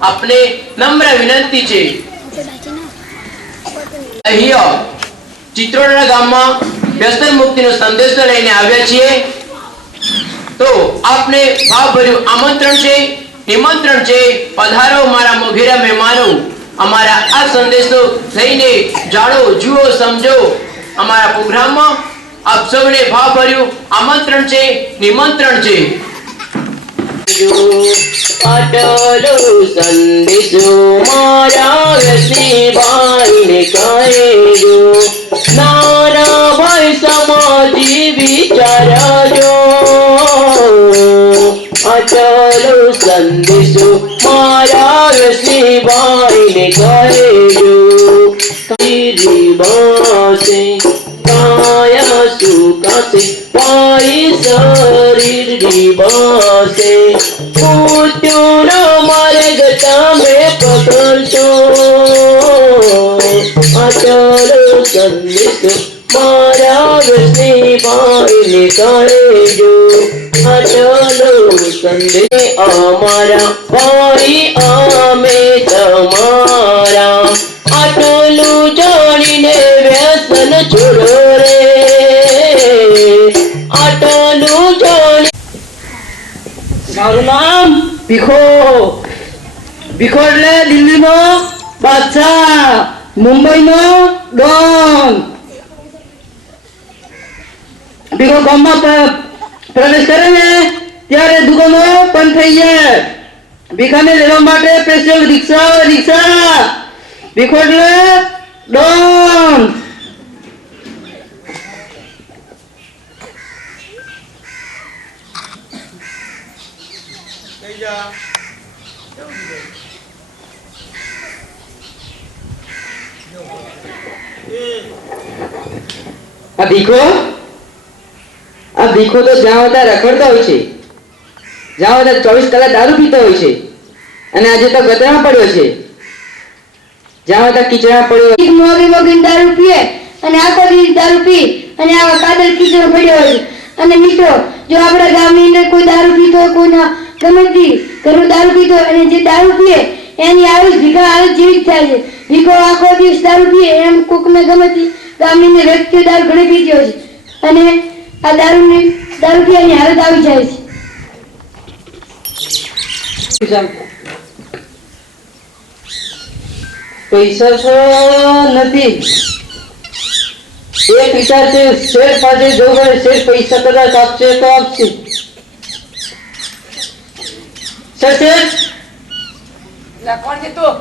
આપને નમ્ર વિનંતી છે અહીંયા ચિત્રોડા ગામમાં વ્યસન મુક્તિનો સંદેશો લઈને આવ્યા છીએ તો આપને ભાવભર્યું આમંત્રણ છે નિમંત્રણ છે પધારો મારા મોઘેરા મહેમાનો અમારા આ સંદેશો લઈને જાણો જુઓ સમજો અમારા પ્રોગ્રામમાં આપ સૌને ભાવભર્યું આમંત્રણ છે નિમંત્રણ છે અટલો સંદેશો મારા રસીભાઈને કહેજો નાના ભાઈ સમાજી વિચારજો અટલો સંદેશો મારા રસીભાઈને કહેજો રીબાસે કાયા સુકાસે પાઈ શરીર રીબાસે પૂત્યોનો માર્ગ તમે પકડશો અચલો સંદેશો મારા રસીભાઈને કહેજો અચલો સંદેશ અમારા ભાઈ અમે તમારા આટલું જાણીને વ્યસન છોડો રે આટલું જાણી મારું નામ ભીખો ભીખો એટલે દિલ્હીનો બાદશાહ મુંબઈનો ડોન ભીખો ગામમાં પ્રવેશ કરે ને ત્યારે દુકાનો બંધ થઈ જાય ભીખાને લેવા માટે સ્પેશિયલ રિક્ષા ભીખો એટલે ડોન આ ભીખો તો જ્યાં બધા રખડતા હોય છે જ્યાં બધા 24 કલાક દારૂ પીતા હોય છે અને આજે તો ગટરમાં પડ્યો છે જ્યાં બધા કીચડા પડ્યો મોગી દારૂ પીએ અને આખો દિવસ દારૂ પી અને આવા કાદલ કીચડ પડ્યો હોય અને મિત્રો જો આપણા ગામની અંદર કોઈ દારૂ પીતો હોય કોઈના ગમે તે ઘરનું દારૂ પીતો હોય અને જે દારૂ પીએ એની આયુષ ભીખા હાલત જેવી જ થાય છે ભીખો આખો દિવસ દારૂ પીએ એમ કોકને ગમે તે ગામની વ્યક્તિઓ દારૂ ઘણી પીતી હોય છે અને આ દારૂ પીવાની હાલત આવી જાય છે પૈસા તો નથી એક વિચાર છે શેર પાસે જવું પડે શેર પૈસા કદાચ આપશે તો આપશે સર કોણ છે તું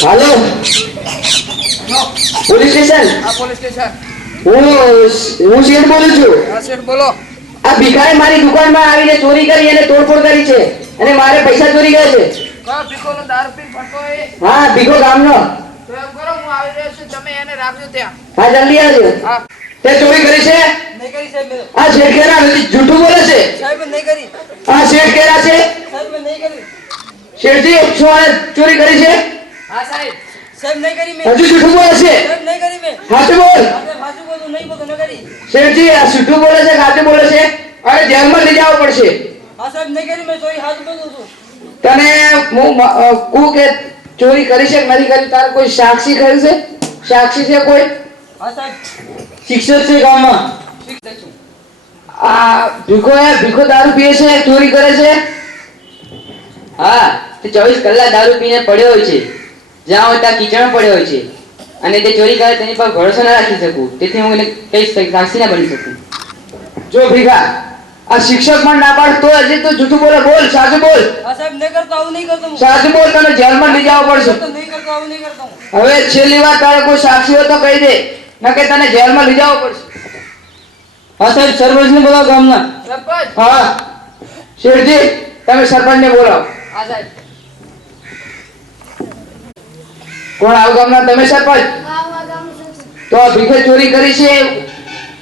હાલો પોલીસ સ્ટેશન પોલીસ સ્ટેશન હું શેઠ બોલું છું શેઠ બોલો આ ભિખારી મારી દુકાનમાં આવીને ચોરી કરી અને તોડફોડ કરી છે અને મારે પૈસા ચોરી ગયા છે ભીખોનો દારૂ પીને ફરતો હોય હા ભીખો ગામનો તો એમ કરો હું આવી રહ્યો છું તમે એને રાખજો ત્યાં હા જલ્દી આવજો હા તે ચોરી કરી છે નહીં કરી સાહેબ આ શેઠ કેરા જૂઠું બોલે છે સાહેબ નહીં કરી આ શેઠ કેરા છે સાહેબ નહીં કરી શેઠજી શું ચોરી કરી છે હા સાહેબ સાહેબ નહીં કરી મેં હજુ જૂઠું બોલે છે સાહેબ નહીં કરી મેં સાચું બોલ સાચું બોલું નહીં બોલું ન કરી શેઠજી આ જૂઠું બોલે છે સાચું બોલે છે અરે જેલમાં લઈ જવું પડશે હા સાહેબ નહીં કરી મેં ચોરી હાથ બોલું છું તને હું કહું કે ચોરી કરી છે કે નથી કરી તારે કોઈ સાક્ષી ખરી છે સાક્ષી છે કોઈ હા સાહેબ શિક્ષક છે ગામમાં આ ભીખો દારૂ પીએ છે ચોરી કરે છે હા તે 24 કલાક દારૂ પીને પડ્યો હોય છે જ્યાં હોય ત્યાં કીચડ પડ્યો હોય છે અને તે ચોરી કરે તેની પર ભરોસો ના રાખી શકું તેથી હું એને કઈ સાક્ષી ના બની શકું જો ભીખા આ શિક્ષક પણ ના પાડ તો હજી તો જૂઠું બોલે બોલ સાચું બોલ હા સાહેબ નહીં કરતો આવું નહીં કરતો સાચું બોલ તને જેલમાં લઈ જવું પડશે નહીં કરતો આવું નહીં કરતો હવે છેલ્લી વાર તારે કોઈ સાક્ષી હોય તો કહી દે નકે તને જેલમાં લઈ જવું પડશે હા સાહેબ સરપંચને બોલાવો ગામના સરપંચ હા શેઠજી તમે સરપંચને બોલાવો હા સાહેબ કોણ આવ ગામના તમે સરપંચ તો આ ભીખે ચોરી કરી છે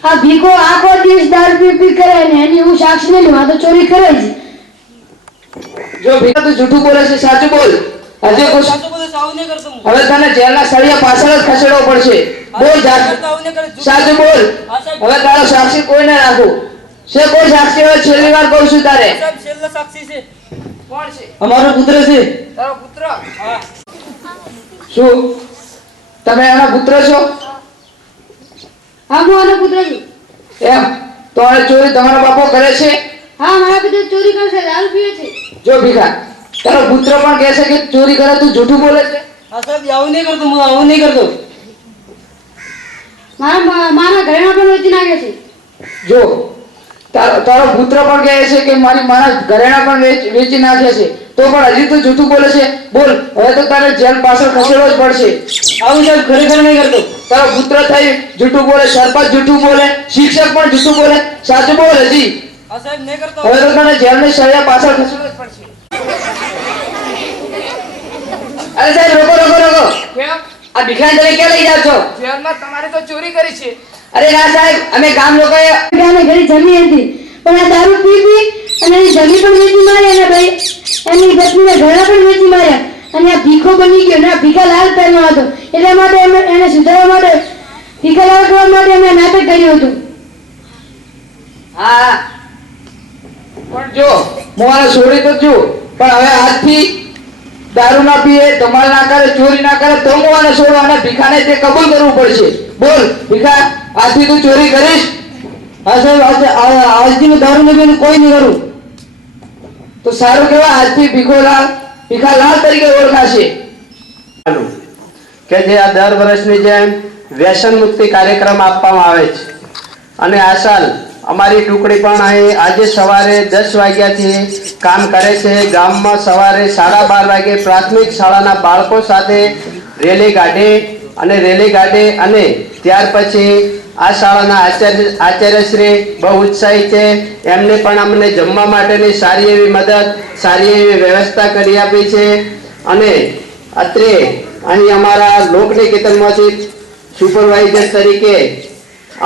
આ ભીખો આખો દિવસ દારૂ પી કરે ને એની હું સાક્ષી નહીં લઉં તો ચોરી કરે છે જો ભીખા તું જૂઠું બોલે છે સાચું બોલ હજે કોઈ સાચું બોલે આવું નહીં કરતો હું હવે તને જેલના સળિયા પાછળ જ ખસેડવો પડશે બોલ સાચું બોલ હવે તારો સાક્ષી કોઈ ના રાખો છે કોઈ સાક્ષી હોય? છેલ્લી વાર કહું છું તારે. સાહેબ છેલ્લો સાક્ષી છે. કોણ છે? અમારો પુત્ર છે. તારો પુત્ર? હા. શું તમે એના પુત્ર છો? હા હું આનો પુત્ર છું. એમ તો આ ચોરી તમારા બાપો કરે છે? હા મારા પિતા ચોરી કરે છે, દારૂ પીએ છે. જો ભીખા, તારો પુત્ર પણ કહે છે કે ચોરી કરે, તું જૂઠું બોલે છે? હા સાહેબ આવું નહીં કરતો, હું આવું નહીં કરતો. મારા ઘરેણા પણ વેચી નાખે છે. જો તારો પુત્ર પણ કહે છે કે મારી મારા ઘરેણા પણ વેચી નાખે છે, તો પણ હજી તું જૂઠું બોલે છે. બોલ, હવે તો તારે જેલ પાછળ ખસેડવો જ પડશે. આવું સાહેબ ખરેખર નહીં કરતો. તારો પુત્ર થઈ જૂઠું બોલે, સરપંચ જૂઠું બોલે, શિક્ષક પણ જૂઠું બોલે. સાચું બોલ હજી. હા સાહેબ નહીં કરતો. હવે તો તને જેલની સળિયા પાછળ ખસેડવો જ પડશે. અરે સાહેબ, રોકો રોકો રોકો. કેમ? આ ભિખારી તમે ક્યાં લઈ જાવ છો? જેલમાં તમારે તો ચોરી કરી છે. અરે ના સાહેબ, અમે ગામ લોકોએ અમે ઘરે જમી હતી પણ આ દારૂ પી અને એની જમી પણ વેચી મારી અને ભાઈ એની પત્નીના ઘરેણા પણ વેચી માર્યા અને આ ભીખો બની ગયો ને આ ભીખાલાલ પહેરવાનો હતો. એટલા માટે એને સુધારવા માટે ભીખાલાલ કરવા માટે અમે નાટક કર્યું હતું. હા પણ જો હું આને છોડી તો છું, પણ હવે આજથી દારૂ ના પીએ, ધમાલ ના કરે, ચોરી ના કરે, તો હું આને છોડું. અને ભીખાને તે કબૂલ કરવું પડશે. બોલ ભીખા, આજથી તું ચોરી કરીશ? હા સાહેબ આજથી હું દારૂ નહીં પીને કોઈ નહીં કરું. તો સારું કહેવાય, આજથી ભીખાલાલ તરીકે ઓળખાશે. કે જે આ દર વર્ષની જેમ વ્યસન મુક્તિ કાર્યક્રમ આપવામાં આવે છે, અને આ સાલ અમારી ટુકડી પણ અહીં આજે સવારે 10 વાગ્યાથી કામ કરે છે. ગામમાં સવારે 12:30 વાગે પ્રાથમિક શાળાના બાળકો સાથે રેલી કાઢે અને ત્યાર પછી આ શાળાના આચાર્યશ્રી બહુ ઉત્સાહી છે. એમને પણ અમને જમવા માટેની સારી એવી મદદ, સારી એવી વ્યવસ્થા કરી આપી છે. અને અત્રે અહીં અમારા લોકનિકેતનમાંથી સુપરવાઇઝર તરીકે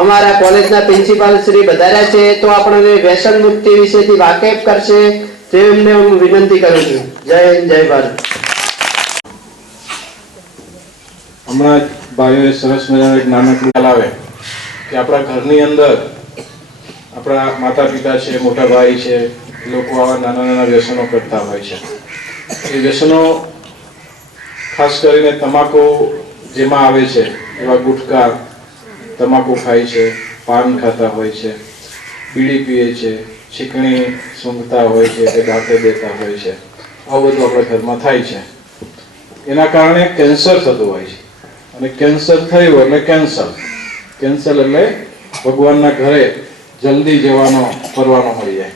અમારા કોલેજના પ્રિન્સિપાલ શ્રી વધાર્યા છે, તો આપણને વ્યસન મુક્તિ વિશેથી વાકેફ કરશે તેમને હું વિનંતી કરું છું. જય હિન્દ, જય ભારત. હમણાં જ ભાઈઓએ સરસ મજાનું એક નાનકડું ખ્યાલ આવે કે આપણા ઘરની અંદર આપણા માતા પિતા છે, મોટા ભાઈ છે, એ લોકો આવા નાના નાના વ્યસનો કરતા હોય છે. એ વ્યસનો ખાસ કરીને તમાકુ જેમાં આવે છે, એવા ગુટકા, તમાકુ ખાય છે, પાન ખાતા હોય છે, બીડી પીએ છે, ચીકણી સૂંઘતા હોય છે, કે દાંતે દેતા હોય છે. આવું બધું આપણા ઘરમાં થાય છે. એના કારણે કેન્સર થતું હોય છે. અને કેન્સર થયું એટલે કેન્સર એટલે ભગવાનના ઘરે જલ્દી જવાનો પરવાનો મળી જાય.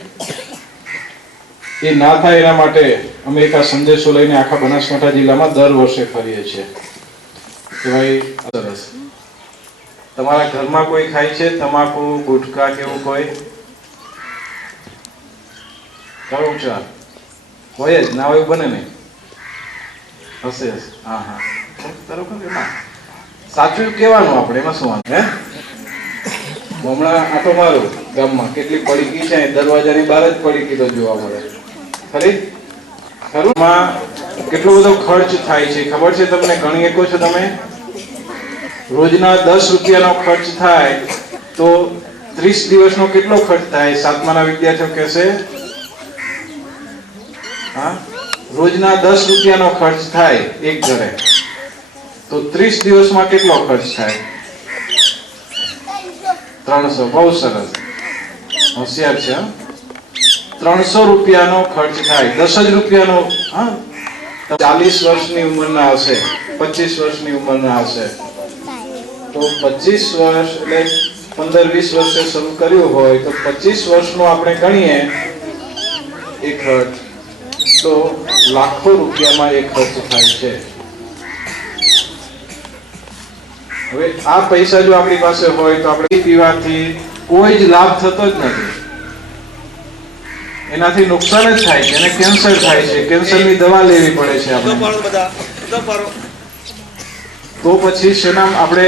એ ના થાય એના માટે અમે એક આ સંદેશો લઈને આખા બનાસકાંઠા જિલ્લામાં દર વર્ષે ફરીએ છીએ કે ભાઈ સરસ, તમારા ઘરમાં કોઈ ખાય છે તમાકુ, ગુટકા કે એવું કોઈ? કહું ચાલ હોય જ ના હોય બને નહીં. હશે હા હા બરોબર. એમાં સાચું કહેવાનું આપણે, એમાં શું વાંધો? હે હમણાં આટો મારું ગામમાં, કેટલી પડીકી છે, દરવાજાની બહાર જ પડીકી તો જોવા મળે. ખરી ખરું માં કેટલો બધો ખર્ચ થાય છે ખબર છે તમને? ગણી શકો છો તમે? રોજના 10 રૂપિયાનો ખર્ચ થાય તો 30 દિવસનો કેટલો ખર્ચ થાય? 7માના વિદ્યાર્થીઓ કહેશે. હા, રોજના 10 રૂપિયાનો ખર્ચ થાય એક ઘરે, તો 30 દિવસમાં કેટલો ખર્ચ થાય? 300. બહુ સરસ, હોશિયાર છે. 300 રૂપિયાનો ખર્ચ થાય. 10 જ રૂપિયાનો. હા, 40 વર્ષની ઉંમરના હશે, 25 વર્ષની ઉંમરના હશે, તો 25 વર્ષ એટલે 15-20 વર્ષે શરૂ કર્યું હોય તો 25 વર્ષનો આપણે ગણીએ એ ખર્ચ, તો લાખો રૂપિયામાં એ ખર્ચ થાય છે. હવે આ પૈસા જો આપણી પાસે હોય તો આપણે પીવાથી કોઈ જ લાભ થતો જ નથી. એનાથી નુકસાન જ થાય છે, અને કેન્સર થાય છે, કેન્સરની દવા લેવી પડે છે આપણે. તો પછી શેનામ આપણે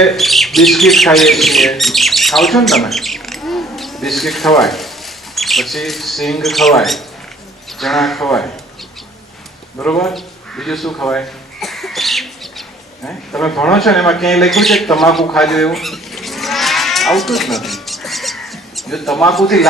બિસ્કિટ ખાઈએ છીએ. ખાવ છો ને તમે? બિસ્કિટ ખવાય, પછી સિંગ ખવાય, ચણા ખવાય, બરોબર? બીજું શું ખવાય? તમે ભણો છો ને એમાં ક્યાંય લખ્યું છે કે તમાકુ ખાજો એવું? આવતું જ નથી. જો તમાકુથી